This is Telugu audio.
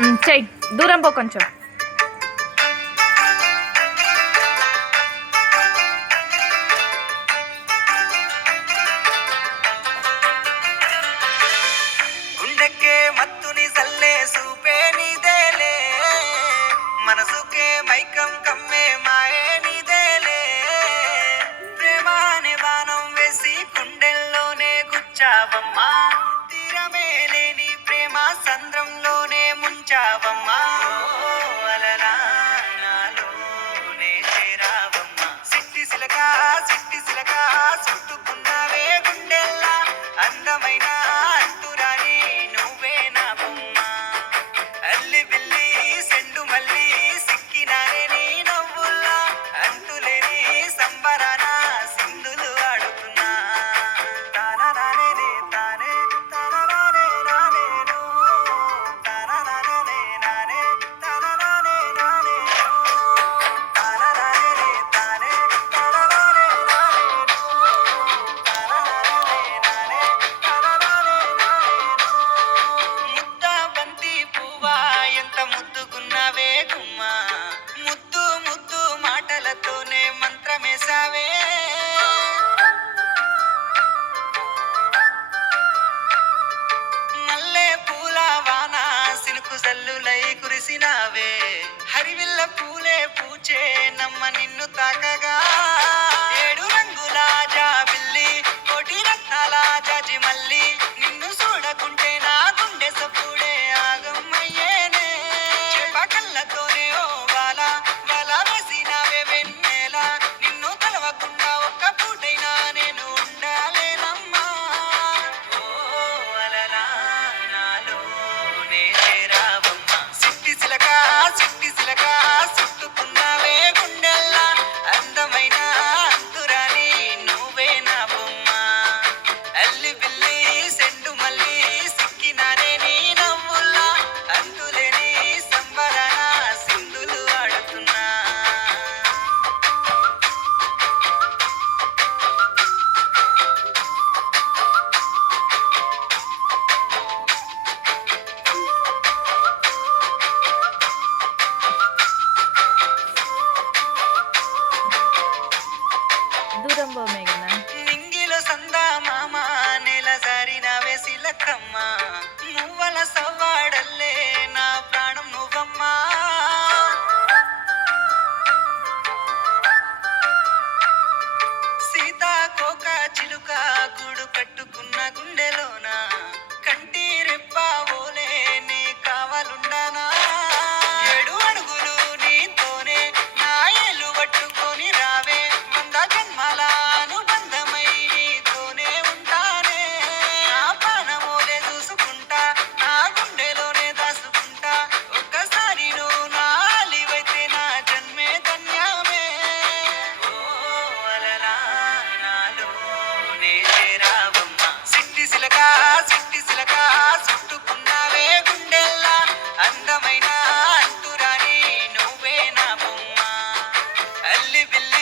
చెయ్యి దూరం పో కొంచెం. గుండెకే మత్తుని సల్లే సూపే నీదేలే, మనసుకే మైకం కమ్మే మాయే నీదేలే. ప్రేమ అనే బాణం వేసి గుండెల్లోనే గుచ్చావమ్మా, తీరమే లేని ప్రేమ సంద్రంలోనే ముంచావమ్మా. అలలా నాలోనే చేరావమ్మా, సిట్టి సిలక సిట్టి సిలక చుట్టుకున్నావే గుండెల్లా, అందమైన అంతురాని నువ్వే నా బొమ్మ. అల్లి బిల్లి సెండు మల్లి సిక్కినారే నీ నవ్వుల్లా, అంతులేని సంబరాన సింధులు ఆడుతున్నా. తానరానే తానే తానరానే నానేను, తానరానే నానే తానరానే నానేను, తానరానే తానే తానరానే నానేను, తానరానే నానే తానరానే నానేను. ముద్ద బంతి పువ్వా ఎంత ముద్దుగున్నావే గుమ్మా, ముద్దు ముద్దు మాటలతోనే మంత్రమేసావే. మల్లె పూల వాన సినుకు జల్లులై కురిసినావే, హరివిల్ల పూలే పూచే నమ్మ నిన్ను తాకగా. ఏడు రంగుల జాబిల్లి కోటి రత్నాల జాజి మల్లి, నిన్ను చూడకుంటే నా గుండె సప్పుడే ఆగమ్మయ్యేనే. చేప కళ్ళతోనే ఓ బాల వల వేసినావే వెన్నెల, నిన్ను తలవకుండా ఒక్క పూటైనా నేను ఉండాలేనమ్మా. ఓ అలలా నాలోనే చేరావమ్మా, సిట్టి సిలక సిట్టి సిలక చుట్టుకున్నావే గుండెల్లా, అందమైన అంతురాని నువ్వే నా బొమ్మ. అల్లి బిల్లి సెండు మల్లి సిక్కినానే నీ నవ్వుల్లా, అంతులేని సంబరాన సింధులు ఆడుతున్నా. దూరం పో మేఘన. నింగిలో సందా మామ నెల జారినావే సిలకమ్మ, నువ్వల సవ్వాడల్లే నా ప్రాణం నువ్వమ్మా. సీతాకోక చిలుక గూడు కట్టుకున్న గుండెలోన, కంటి రెప్ప ఓలే నీ కావాలుండానా. ఏడు అడుగులు నీతోనే నా ఏలు పట్టుకొని రావే, వంద జన్మాల అనుబంధమై నీతోనే ఉంటానే. నా ప్రాణమోలే చూసుకుంటా, నా గుండెలోనే దాసుకుంటా, ఒక్కసారి నువ్వు నా అలివైతే నా జన్మే ధన్యమే. ఓ అలలా నాలోనే చేరావమ్మా, సిట్టి సిలక సిట్టి సిలక చుట్టుకున్నావే గుండెల్లా, అందమైన అంతురాని నువ్వే నా బొమ్మ. అల్లి బిల్లి